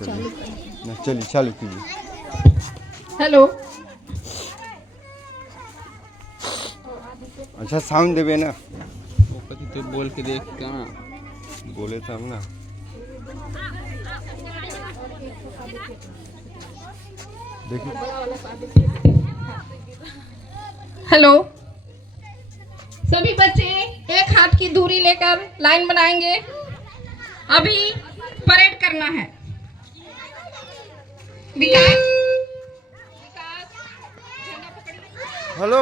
चलिए चालू कीजिए। हेलो, अच्छा साउंड देवे ना, वो कथी तो बोल के देख कहाँ बोले तब ना। देखिए हेलो, सभी बच्चे एक हाथ की दूरी लेकर लाइन बनाएंगे। अभी परेड करना है। विकास, झंडा पकड़िए। हेलो,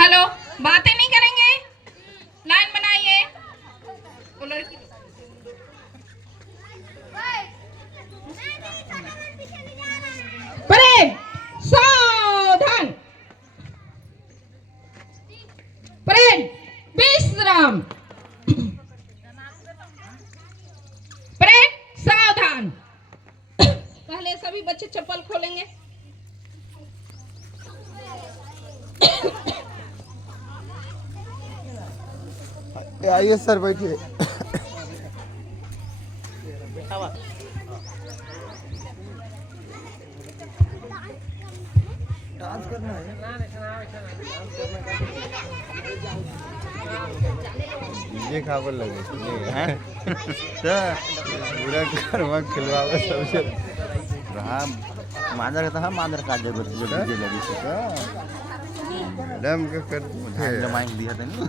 हेलो, बातें नहीं करेंगे, लाइन बनाइए। वो लड़की परेड, सावधान, परेड, विश्राम, परेड, सावधान। पहले सभी बच्चे चप्पल खोलेंगे। आइए सर बैठिए। डांस करना है। ये खबर लगे हैं पूरा घरवा खिलवावा सबसे रहा मांजर का था, मांजर का जगह डीजे लगी थी तो मैडम के कर जमाइन दिया था नहीं।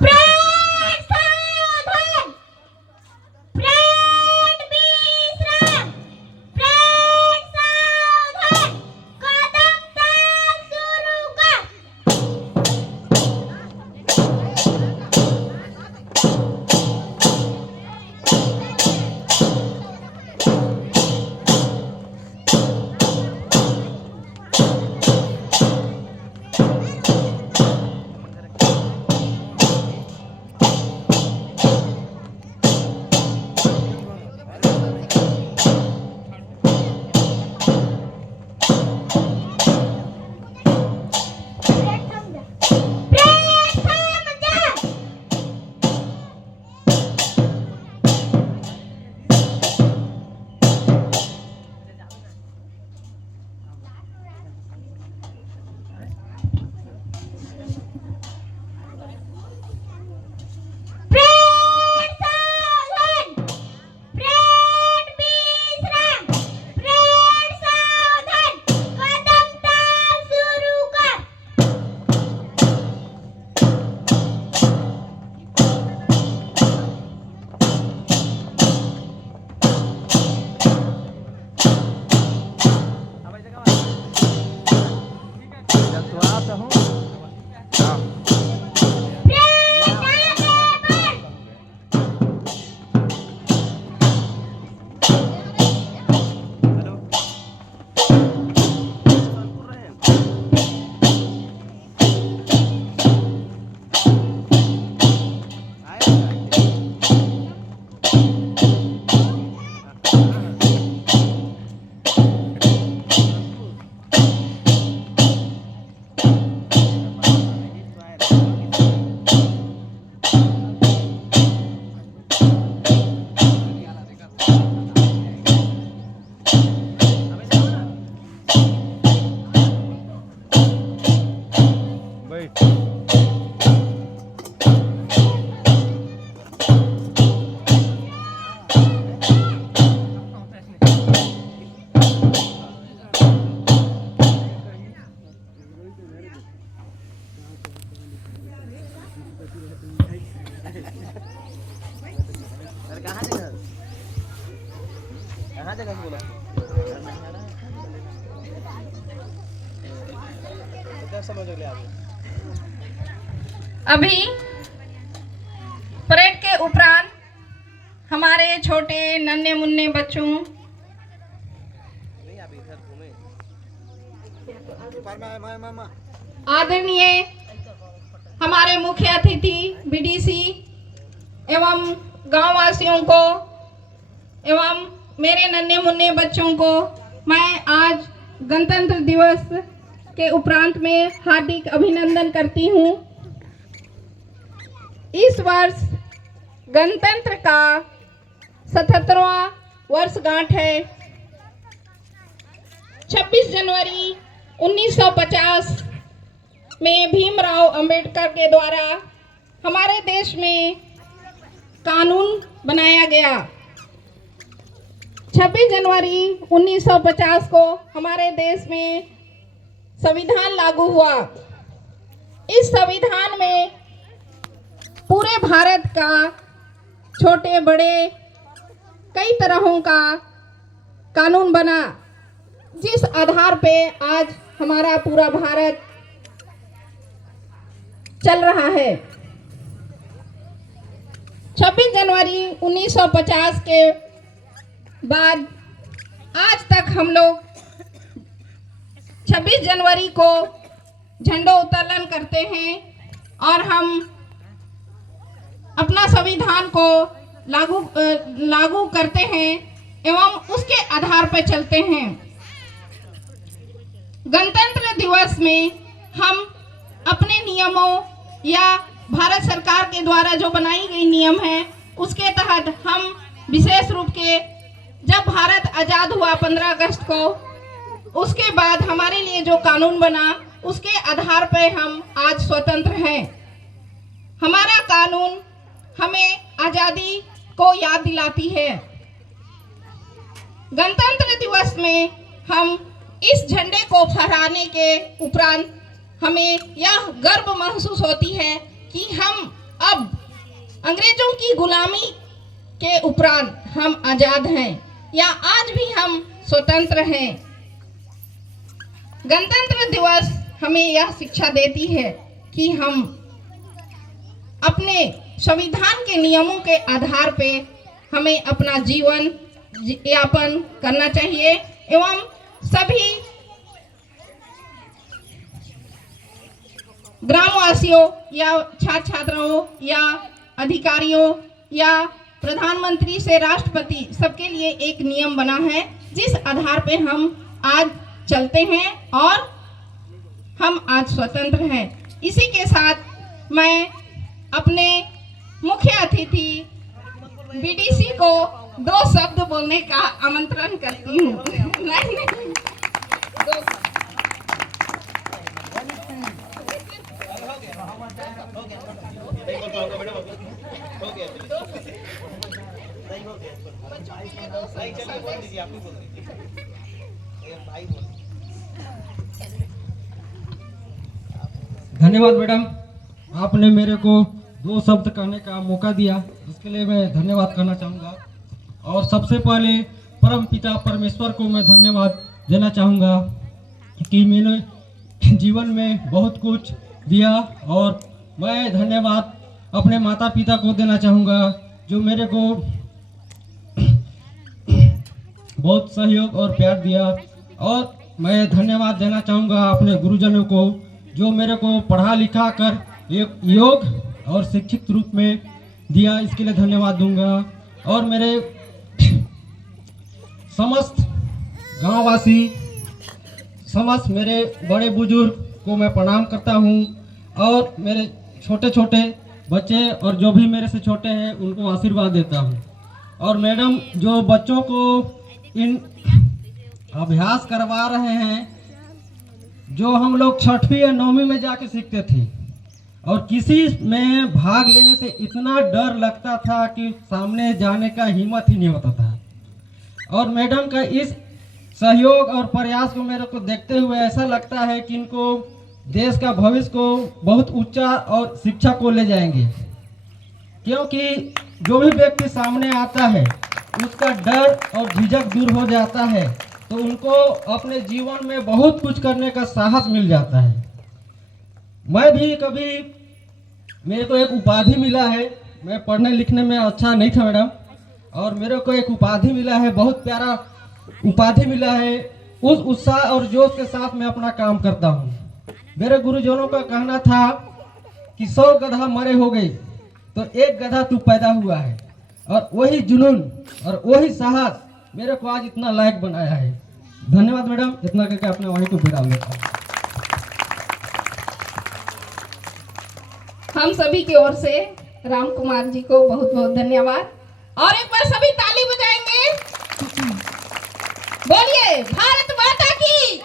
अभी परेड के उपरांत हमारे छोटे नन्हे मुन्ने बच्चों आदरणीय हमारे मुख्य अतिथि बीडीसी एवं गांव वासियों को एवं मेरे नन्हे मुन्ने बच्चों को मैं आज गणतंत्र दिवस के उपरांत में हार्दिक अभिनंदन करती हूं। इस वर्ष गणतंत्र का 77वां वर्षगांठ है। 26 जनवरी 1950 में भीमराव अंबेडकर के द्वारा हमारे देश में कानून बनाया गया। 26 जनवरी 1950 को हमारे देश में संविधान लागू हुआ। इस संविधान में पूरे भारत का छोटे बड़े कई तरहों का कानून बना, जिस आधार पे आज हमारा पूरा भारत चल रहा है। 26 जनवरी 1950 के बाद आज तक हम लोग 26 जनवरी को झंडोत्तोलन करते हैं और हम अपना संविधान को लागू करते हैं एवं उसके आधार पर चलते हैं। गणतंत्र दिवस में हम अपने नियमों या भारत सरकार के द्वारा जो बनाई गई नियम है उसके तहत हम विशेष रूप के जब भारत आज़ाद हुआ 15 अगस्त को, उसके बाद हमारे लिए जो कानून बना उसके आधार पर हम आज स्वतंत्र हैं। हमारा कानून हमें आज़ादी को याद दिलाती है। गणतंत्र दिवस में हम इस झंडे को फहराने के उपरांत हमें यह गर्व महसूस होती है कि हम अब अंग्रेजों की गुलामी के उपरांत हम आज़ाद हैं या आज भी हम स्वतंत्र हैं। गणतंत्र दिवस हमें यह शिक्षा देती है कि हम अपने संविधान के नियमों के आधार पे हमें अपना जीवन यापन करना चाहिए एवं सभी ग्रामवासियों या छात्र छात्राओं या अधिकारियों या प्रधानमंत्री से राष्ट्रपति सबके लिए एक नियम बना है जिस आधार पे हम आज चलते हैं और हम आज स्वतंत्र हैं। इसी के साथ मैं अपने मुख्य अतिथि बीडीसी को 2 शब्द बोलने का आमंत्रण करती हूँ। नहीं, 2 धन्यवाद मैडम, आपने मेरे को 2 शब्द कहने का मौका दिया, इसके लिए मैं धन्यवाद करना चाहूँगा। और सबसे पहले परम पिता परमेश्वर को मैं धन्यवाद देना चाहूँगा कि मैंने जीवन में बहुत कुछ दिया। और मैं धन्यवाद अपने माता पिता को देना चाहूँगा जो मेरे को बहुत सहयोग और प्यार दिया। और मैं धन्यवाद देना चाहूँगा अपने गुरुजनों को जो मेरे को पढ़ा लिखा कर एक योग और शिक्षित रूप में दिया, इसके लिए धन्यवाद दूंगा। और मेरे समस्त गांववासी, समस्त मेरे बड़े बुजुर्ग को मैं प्रणाम करता हूं और मेरे छोटे छोटे बच्चे और जो भी मेरे से छोटे हैं उनको आशीर्वाद देता हूं। और मैडम जो बच्चों को इन अभ्यास करवा रहे हैं, जो हम लोग 6वीं या 9वीं में जाके सीखते थे और किसी में भाग लेने से इतना डर लगता था कि सामने जाने का हिम्मत ही नहीं होता था। और मैडम का इस सहयोग और प्रयास को मेरे को देखते हुए ऐसा लगता है कि इनको देश का भविष्य को बहुत ऊंचा और शिक्षा को ले जाएंगे, क्योंकि जो भी व्यक्ति सामने आता है उसका डर और झिझक दूर हो जाता है तो उनको अपने जीवन में बहुत कुछ करने का साहस मिल जाता है। मैं भी कभी, मेरे को एक उपाधि मिला है, मैं पढ़ने लिखने में अच्छा नहीं था मैडम, और मेरे को एक उपाधि मिला है, बहुत प्यारा उपाधि मिला है। उस उत्साह और जोश के साथ मैं अपना काम करता हूँ। मेरे गुरुजनों का कहना था कि 100 गधा मरे हो गए तो 1 गधा तू पैदा हुआ है, और वही जुनून और वही साहस मेरे को आज इतना लायक बनाया है। धन्यवाद मैडम, इतना करके अपने वहीं को विराम लेता हूं। हम सभी की ओर से राम कुमार जी को बहुत बहुत धन्यवाद। और एक बार सभी ताली बजाएंगे। बोलिए भारत माता की,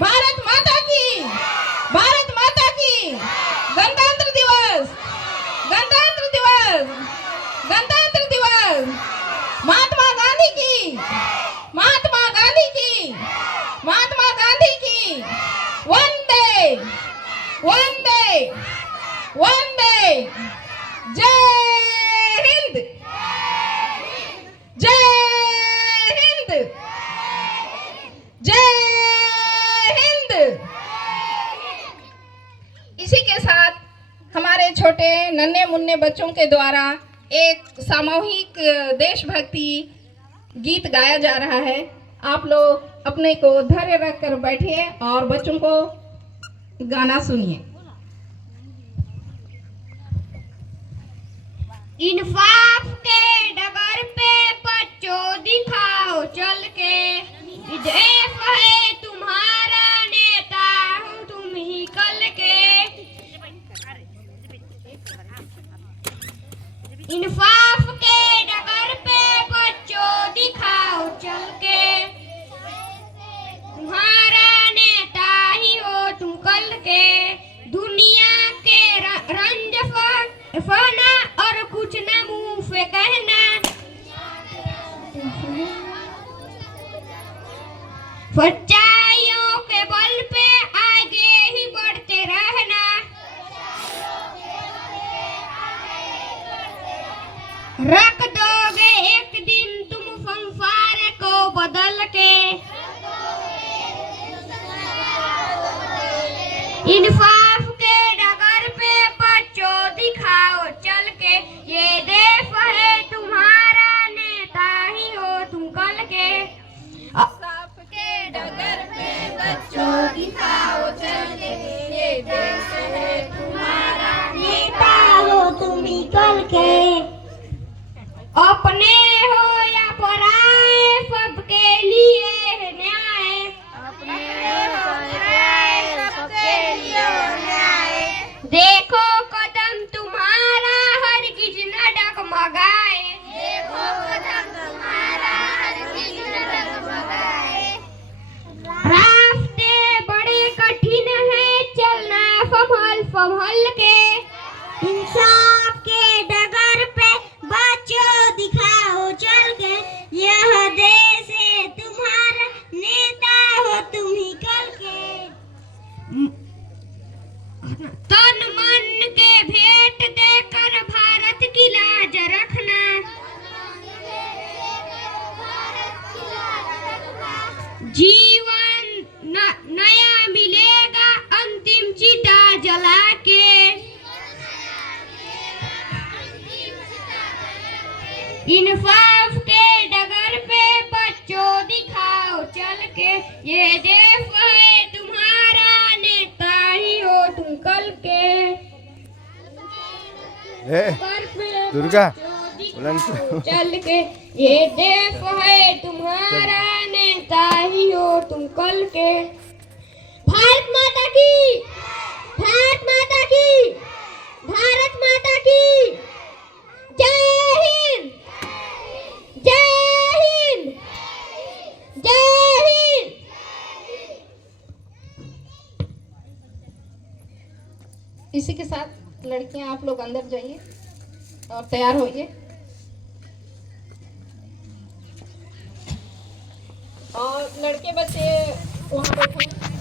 भारत माता की, भारत माता की। गणतंत्र दिवस, गणतंत्र दिवस, गणतंत्र दिवस। महात्मा गांधी की, महात्मा गांधी की, महात्मा गांधी की। वंदे वंदे वंदे। जय हिंद, जय हिंद, जय हिंद। इसी के साथ हमारे छोटे नन्हे मुन्ने बच्चों के द्वारा एक सामूहिक देशभक्ति गीत गाया जा रहा है। आप लोग अपने को धैर्य रखकर बैठिए और बच्चों को गाना सुनिए। इंसाफ के डगर पे बच्चों दिखाओ चल के, देश है तुम्हारा, नेता हूँ तुम ही कल के। इंसाफ के डगर पे बच्चों दिखाओ चल के, तुम्हारा नेता ही हो तुम कल के। दुनिया के रंज फना और कुछ न मुंह से कहना, सच्चाइयों के बल पे आगे ही बढ़ते रहना। रख दोगे एक दिन तुम संसार को बदल के, इंसाफ के डगर पे बच्चों दिखाओ चल के। ये देश है तुम्हारा, नेता ही हो तुम कल के। इंसाफ के डगर पे बच्चों दिखाओ चल के, ये देश है तुम्हारा, नेता हो तुम ही कल के। अपने हो या पराए सबके लिए है न्याय, अपने हो या सबके लिए न्याय। देखो कदम तुम्हारा हरगिज न डगमगाए, देखो कदम तुम्हारा हरगिज न डगमगाए। रास्ते बड़े कठिन है चलना संभल संभल के, इंसाफ के डगर पे बच्चों दिखाओ चल के। यह देश है तुम्हारा, नेता हो तुम ही कल के। तन मन के भेंट देकर भारत की लाज रखना, जीवन नया मिलेगा अंतिम चिता जला के। इंसाफ के डगर पे बच्चों दिखाओ चल के, ये देश है तुम्हारा, नेता ही हो तुम कल के। दुर्गा चल के, ये देश है तुम्हारा, नेता ही हो तुम कल के। भारत माता की, भारत माता की, भारत माता की। जय हिंद, जय हिंद, जय हिंद। इसी के साथ लड़कियां आप लोग अंदर जाइए और तैयार होइए। और लड़के बच्चे वहाँ बैठे।